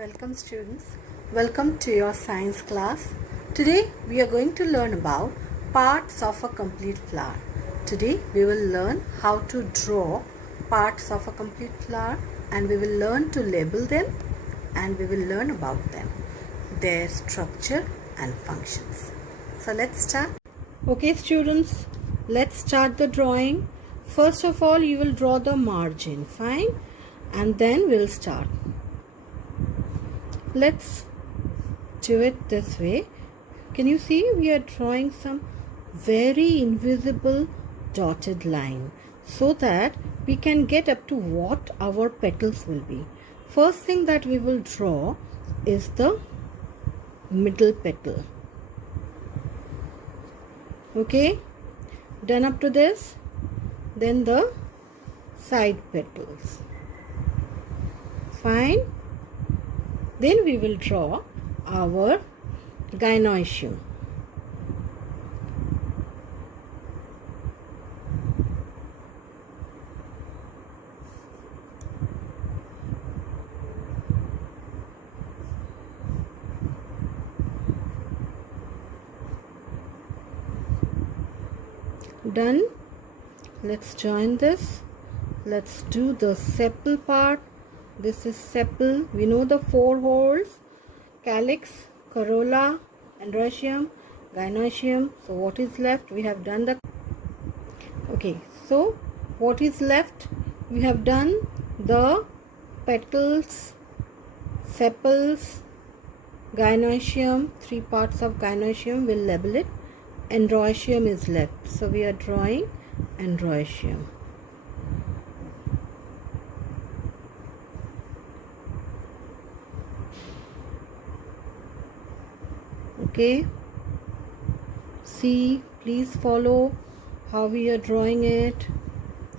Welcome students, welcome to your science class. Today we are going to learn about parts of a complete flower. Today we will learn how to draw parts of a complete flower, and we will learn to label them, and we will learn about them, their structure and functions. So let's start. Okay students, let's start the drawing. First of all you will draw the margin, fine, and then we'll start. Let's do it this way. Can you see we are drawing some very invisible dotted line so that we can get up to what our petals will be. First thing that we will draw is the middle petal. Okay, done up to this, then the side petals, fine. Then we will draw our gynoecium. Done. Let's join this. Let's do the sepal part. This is sepal. We know the four holes: calyx, corolla, androecium, gynoecium. So what is left? We have done the... Okay, so what is left? We have done the petals, sepals, gynoecium, three parts of gynoecium. We'll label it. Androecium is left. So we are drawing androecium. Okay, see, please follow how we are drawing it.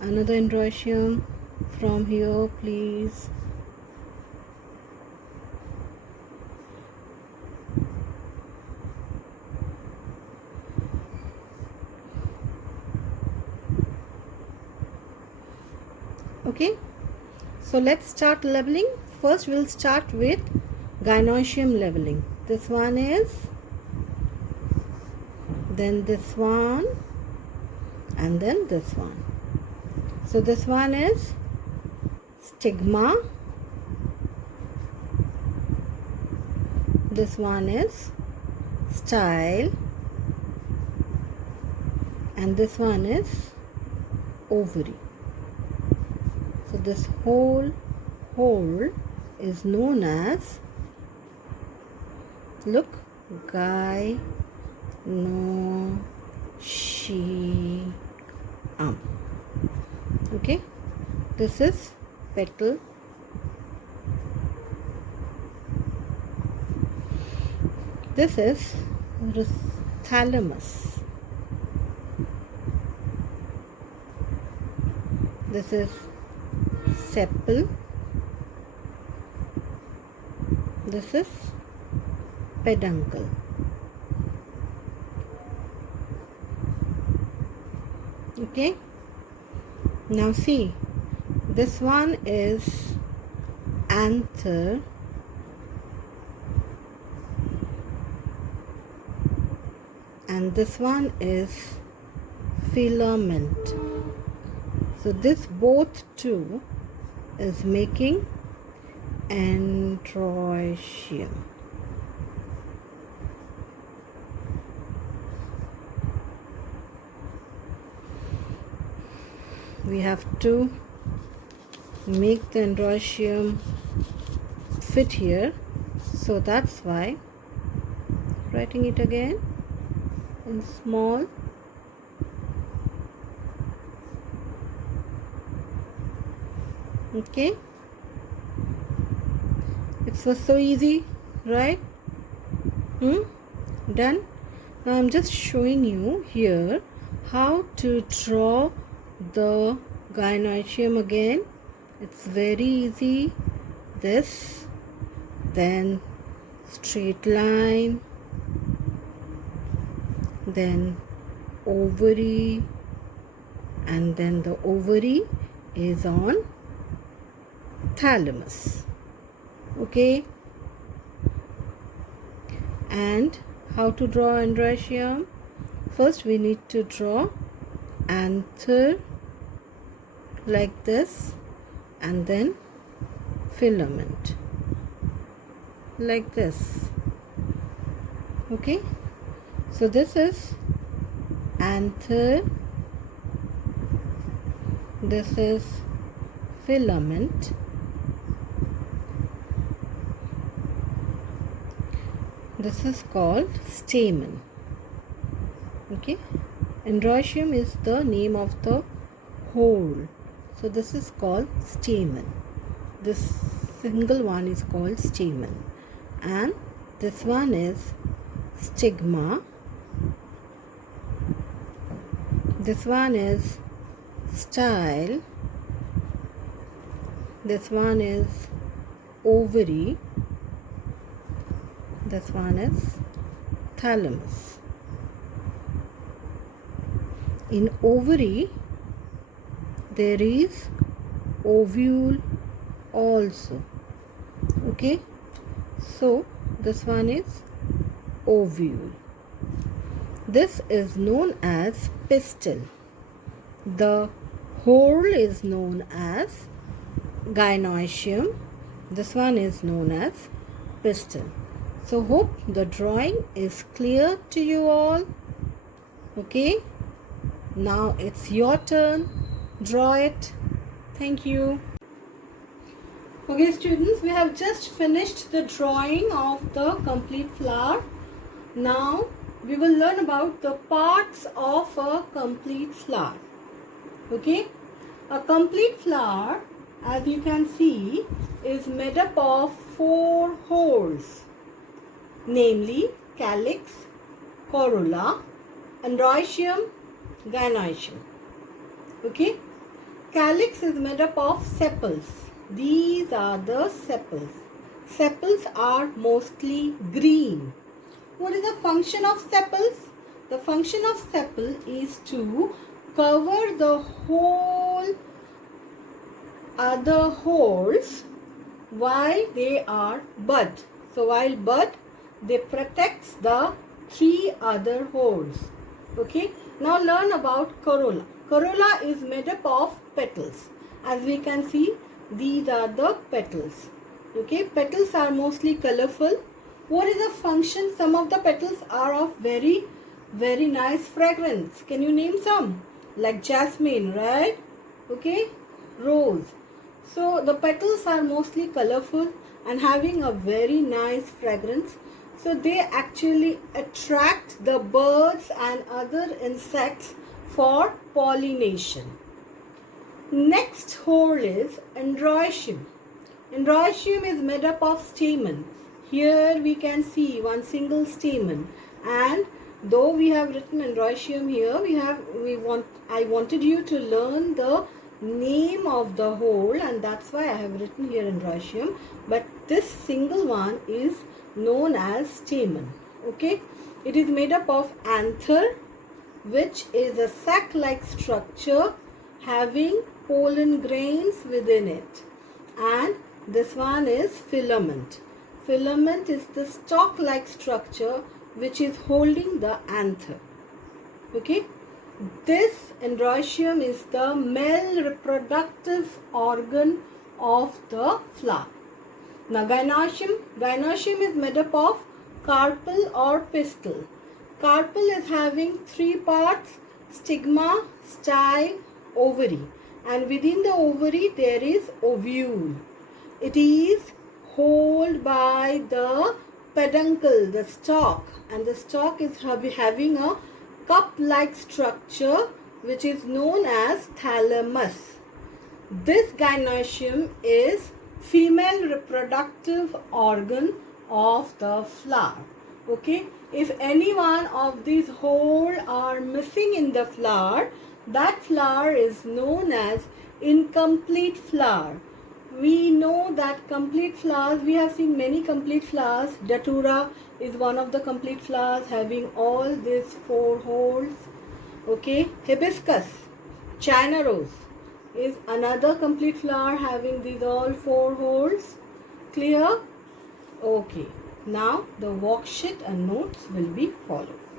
Another androecium from here, please. Okay, so let's start labeling. First we'll start with gynoecium labeling. This one is, then this one, and then this one. So this one is stigma, this one is style, and this one is ovary. So this whole is known as, look, gynoecium. Okay, this is petal. This is thalamus. This is sepal. This is peduncle. Okay, now see, this one is anther, and this one is filament. So this both two is making androecium. We have to make the androecium fit here, so that's why writing it again in small. Okay, it was so easy, right? Done. Now I'm just showing you here how to draw the gynoecium again. It's very easy. This, then straight line, then ovary, and then the ovary is on thalamus. Okay, And how to draw androecium? First we need to draw anther like this, and then filament like this. Okay, so this is anther, this is filament, this is called stamen. Okay, androecium is the name of the whole, so this is called stamen. This single one is called stamen, and this one is stigma, this one is style, this one is ovary, this one is thalamus. In ovary there is ovule also. Okay, so this one is ovule. This is known as pistil. The whole is known as gynoecium. This one is known as pistil. So hope the drawing is clear to you all. Okay, now it's your turn. Draw it. Thank you. Okay students, we have just finished the drawing of the complete flower. Now we will learn about the parts of a complete flower. Okay, a complete flower, as you can see, is made up of 4 holes, namely calyx, corolla, androecium, gynoecium. Okay, calyx is made up of sepals. These are the sepals. Sepals are mostly green. What is the function of sepals? The function of sepal is to cover the whole other holes while they are bud. So while bud, they protects the 3 other holes. Okay. Now learn about corolla. Corolla is made up of petals. As we can see, these are the petals. Okay, petals are mostly colorful. What is the function? Some of the petals are of very nice fragrance. Can you name some? Like jasmine, right? Okay, rose. So the petals are mostly colorful and having a very nice fragrance. So they actually attract the birds and other insects for pollination. Next hole is androecium. Androecium is made up of stamen. Here we can see one single stamen, and though we have written androecium here, I wanted you to learn the name of the hole, and that's why I have written here androecium, but this single one is known as stamen. Okay, it is made up of anther, which is a sac-like structure having pollen grains within it, and this one is filament. Filament is the stalk-like structure which is holding the anther. Okay, this androecium is the male reproductive organ of the flower. Now gynoecium is made up of carpel or pistil. Carpel is having 3 parts: stigma, style, ovary, and within the ovary there is ovule. It is held by the peduncle, the stalk, and the stalk is having a cup-like structure which is known as thalamus. This gynoecium is female reproductive organ of the flower. Okay, if any one of these holes are missing in the flower, that flower is known as incomplete flower. We know that complete flowers, we have seen many complete flowers. Datura is one of the complete flowers having all these 4 holes. Okay, hibiscus, China rose is another complete flower having these all 4 holes. Clear? Okay. Now the worksheet and notes will be followed.